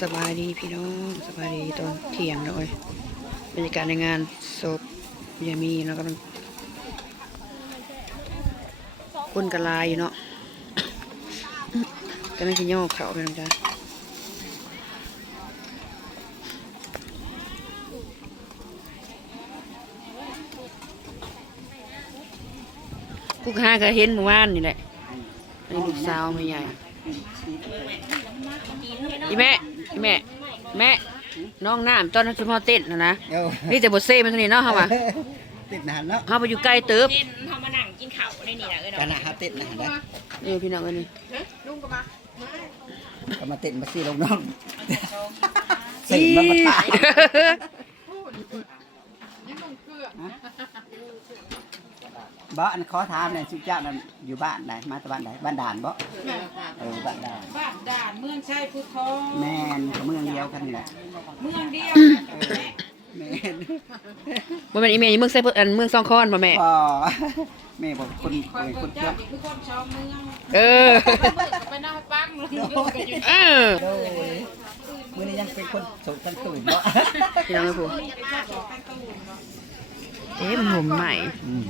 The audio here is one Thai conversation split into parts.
สบายดีพี่น้องสบายดีตอนเที่ยงเลยบรรยากาศในงานศพยามีเนาะกำลังคนกระลายอยู่เนาะกำลังจะย่อเขาไปน้ำจ้ากูหาก็เห็นเมื่อวานนี่แหละอันนี้ลูกสาวไม่ใหญ่อีแม่ แม่ แม่น้องน้ำตอนนั้นชุมพอเต้นนะนะเอ้านี่แต่บทเซ่มันตัวนี้เนาะเฮาว่าติดนานเนาะเฮาไปอยู่ใกล้เติบเต้นทำมานั่งกินข้าวได้นี่แหละเอ้ยกันเนาะนะฮะติดนานนะนี่พี่น้องอันนี้ก็มาติดมาซี่ลงน้องสิ่งมันมาตาย บ่อันขอถามหน่อยสุเจ้านั่นอยู่บ้านไหนมาจากบ้านไหนบ้านด่านบ่เออบ้านด่านบ้านด่านเมืองชัยพุทธงแม่นก็เมืองเดียวกันนี่แหละเมืองเดียวแม่นบ่แม่นอีแม่อยู่เมืองไซเพิ่นอันเมืองซองคอนบ่แม่ พ่อแม่บอกคนคอยเป็นคคนนเชื่เจ้าอนี่คือคนชาวเมืองเออ ไปหน้าปังเลยเออโดยมื้อนี้ยังเป็นคนโสดทั้งตื่นบ่พี่น้องเอ้ยผู้เอ๊ะมันห่มใหม่ อืม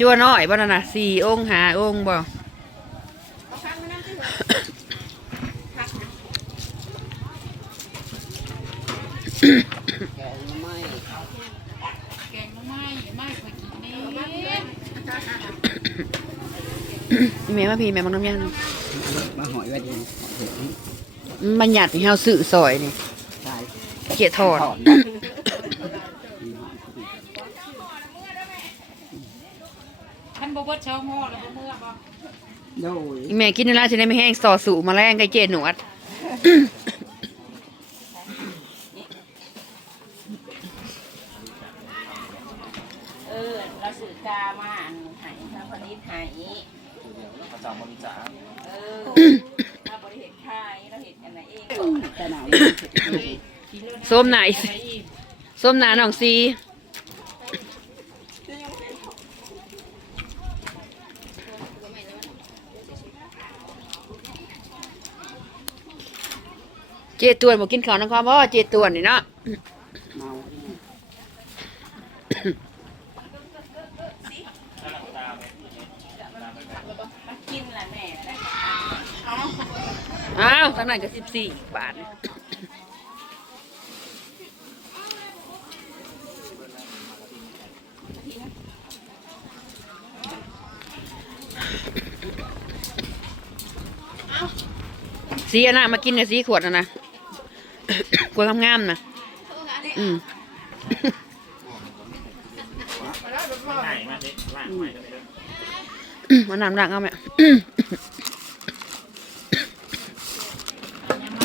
จั่วน้อยบ่นั่นน่ะสี่องค์ห้าองค์บ่แกงไม้ไม้คอยกินนี่อีแม่มาพี่แม่มังน้ำยางมาหอยไว้ดีหอยเห็ดนี่มันหยัดให้เฮาซื้อซอยนี่ใช่เกียรทอดถอน ท่านบ่เบิดชาวหม้อแล้วบ่เมื่อบ่โดยอีแม่กินนี่ล่ะสิได้ไม่แห้งต่อสู่มาแรงไก่เจหนวด เออเราสื่อกามาอันไหายพระพนิษฐ์ไหายเออเราบริเหตุค่ายเราเหตุกันไหนเองแต่หนาว ส้มหนาอีส้มหนาหนองซี เจตวนบอกกินข้าวนะครับพ่อเจตวนนี่เนาะเมากินแหละแม่นะอ้าวทั้งนั้นก็สิบสี่บาทสีอันน่ะมากินเนี่ยสีขวดนะนะ ขวดงามๆนะอืมมันน้ำดังเอาไหม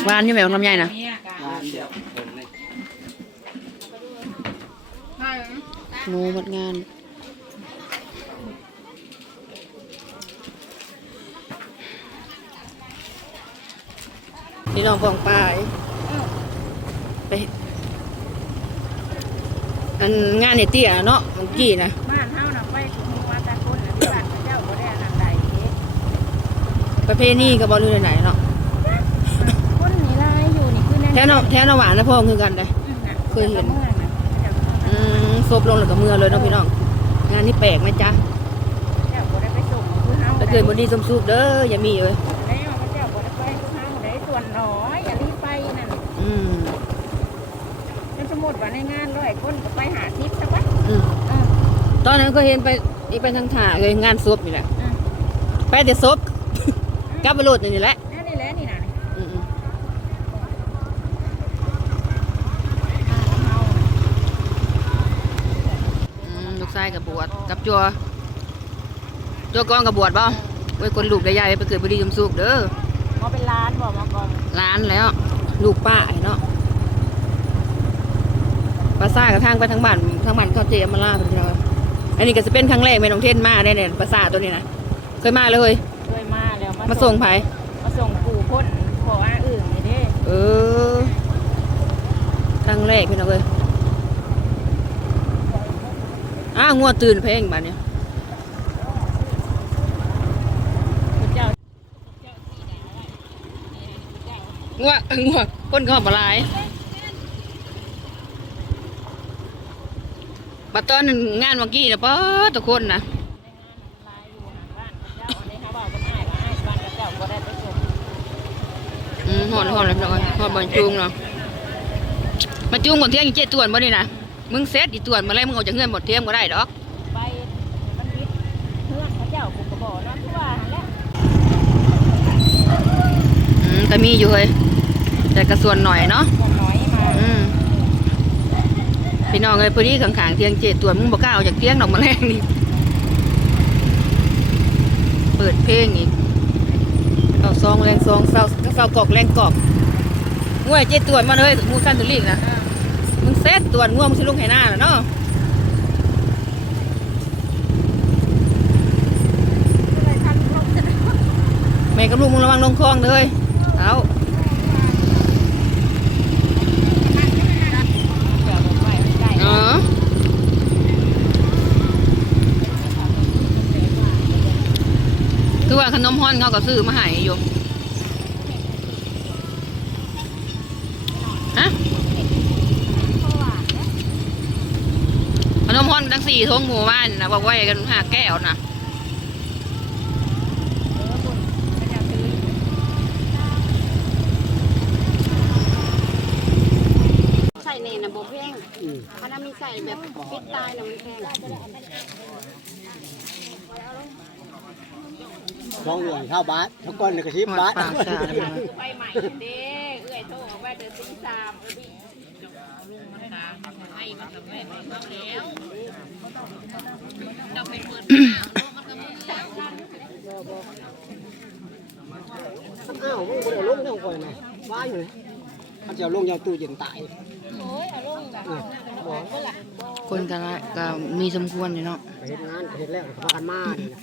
วานอยู่ไหมของลำไยนะเนี่ยกะงานเดียวหนูหมดงานนี่น้องฟองปลาย ไปอันงานเนี่ยเตี้ยเนาะเมื่อกี้นะบ้านเฮาน่ะไปถึงว่าแต่คนน่ะที่บ้านเจ้าบ่ได้อันนั้นใดเด้ประเพณีกับบอลลูนไหนเนาะคนนี่ลายอยู่นี่คือแน่แถวเนาะแถวเนาะหวานนะพ่อคือกันเลยเคยเห็นเมืองน่ะเจ้าอืมซบลงแล้วก็เมื่อเลยเนาะพี่น้องงานนี้แปลกไหมจ๊ะเจ้าบ่ได้ไปส่งคือเฮาไปเกิดบดีสมสุกเด้ออย่ามีเอ้ย แล้วเจ้าบ่ได้ไปคือเฮาได้ส่วนน้อยอย่ารีบไปนั่น อืม มัน สมมุติว่าในงานร้อยคนก็ไปหาทิพย์ซะวะอืม เออตอนนั้นก็เห็นไปอีกไปทางถ่าเลยงานศพนี่แหละอืมไปแต่ศพกลับไปโหลดนี่แหละนั่นนี่แหละนี่น่ะอืมเฮาอืมลูกชายกับบวชกับจัวจัวกองกับบวชบ่ไว้คนลูกได้ยายไปเกิดบดีสมสุกเด้อบ่เป็นล้านบ่มาก่อน ร้านแล้ว ลูกป้าไอ้เนาะ ปลาซ่ากระทั่งไปทั้งบ้านทั้งบ้านเขาเจอมาล่าเป็นเราอันนี้ก็จะเป็นครั้งแรกแม่น้องเทนมาได้เนี่ยปลาซ่าตัวนี้นะเคยมาเลย เคยมาแล้วมาส่งไผมาส่งปู่พ่นขออาอื่นนี่เด้เออครั้งแรกพี่น้องเลยอ้าวงัวตื่นเพลงบ้านเนี่ยงัวงัวพ่นก็บลาย บัดตอนนั้นงานเมื่อกี้น่ะป้าทุกคนนะลายอยู่หาบ้านเจ้าอันนี้เขาบอกกันให้ว่าให้บ้านเจ้าก็ได้ไปส่งอืมหอนหอนแล้วพี่น้องหอนบ่จูงเนาะมาจูงก่อนเที่ยงอีเจ็ดตวนบ่นี่นะมึงเซ็ตอีตวนมาแล้วมึงออกจากเงื่อนหมดเที่ยงบ่ได้ดอกไปมันวิทย์เพื่อนเขาเจ้ากูก็บอกนอนทั่วหั่นแหล้วอืมแต่มีอยู่เฮ้ยแต่กระส่วนหน่อยเนาะ คนน้อยมา อืม พี่น้องเอ้ยพอดีข้างๆเตียงเจ็ดตัวมึงบอกก้าเอาจากเตียงดอกมะแรงนี่เปิดเพลงอีกเอาซองแรงซองเศร้าเศร้ากอกแรงกอกง่วยเจ็ดตัวมาเลยมูสันตุลีกนะมึงเซ็ตตัวง่วงมึงสิลุกให้หน้าเนาะแม่กับลูกมึงระวังลงคลองเลยเอา เดี๋ยวผมไปใกล้ เออ คือว่าขนมฮ้อนเขาก็ซื้อมาให้อยู่ฮะขนมฮ้อนตั้งสี่ทงหมู่บ้านนะบอกไว้กันห้าแก้วนะ ใส่เนนะโบแพงอันนั้นมี ใส่แบบปิดตายนะมันแพงสองหน่วยเท่าบาททุกคนเลยกระชิบหอดบาทปากชาเลยนะไปใหม่เด้เอื้อยโทรเอาไว้เดือนสิงสามเออพี่อ้าวมึงบ่ได้ลงเท่าก่อนนะว่าอยู่เลยเขาจะเอาลงยาวตู้เย็นตายโอ้ยเอาลงกันอะบอก คนก็ละก็มีสมควรอยู่เนาะไปเฮ็ดงานไปเฮ็ดแล้วก็พากันมานี่นะ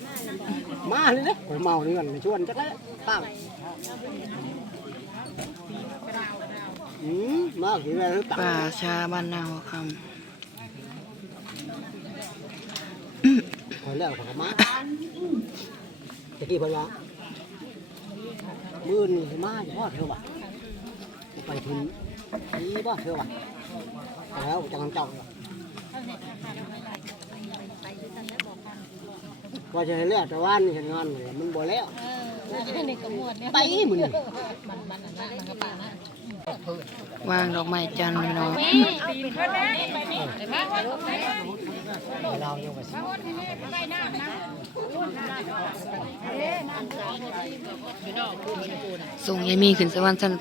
มาเลยเด้ผมเมานี่กันไปชวนจักแล้วตั้งอืมมาคือแม่รู้ตังป่าชาบ้านนาหัวคคอยแล้วก็มาตะกี้เพิ่นว่ามื้อนี้มาอยู่พ่อเธอว่ะไปถึง นี่บ่เธอว่ะแล้วจังเจ้าว่ะว่าจะให้แล้วแต่ว่านี่เห็นงานนี่มันบ่แล้วไปมื้อนี้ำวางดอกไม้จันทร์พี่น้องเรายังไปสิส่งยายมีขึ้นสวรรค์ชั้น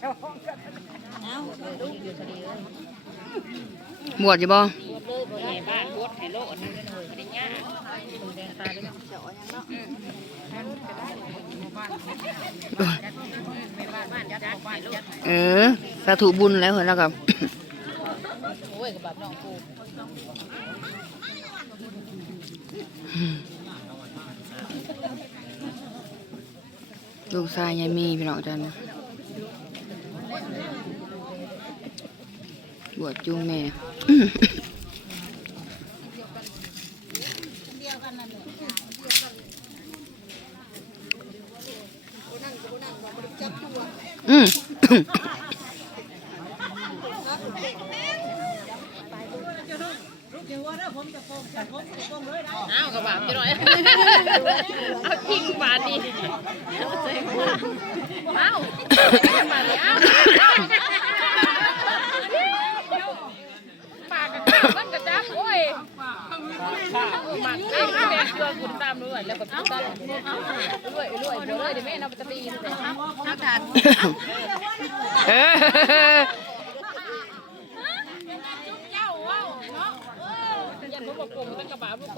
ผ้าบวชอยู่บ่แม่บ้านบดให้โลดนะไม่ได้ยากเออสาธุบุญแล้วเหรอแล้วกับโอ้ยกับแบบน้องกูลูกชายยายมีพี่น้องจัน บวชจูงแม่อืมอ้าวกับแบบจะหน่อยเอาทิ้งบาดีเอา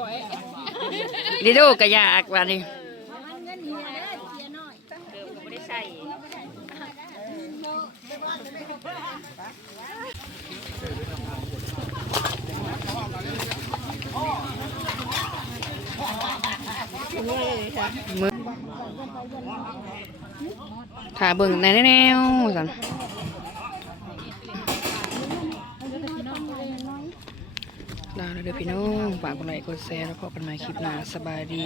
ก้อยดิโดกระยากว่านี่เดิมก็ไม่ได้ใส่มือ ถ่าเบิ่งแนวแนวๆสันลาเด้อพี่น้องฝากกดไลค์กดแชร์แล้วพบกันใหม่คลิปหน้าสบายดี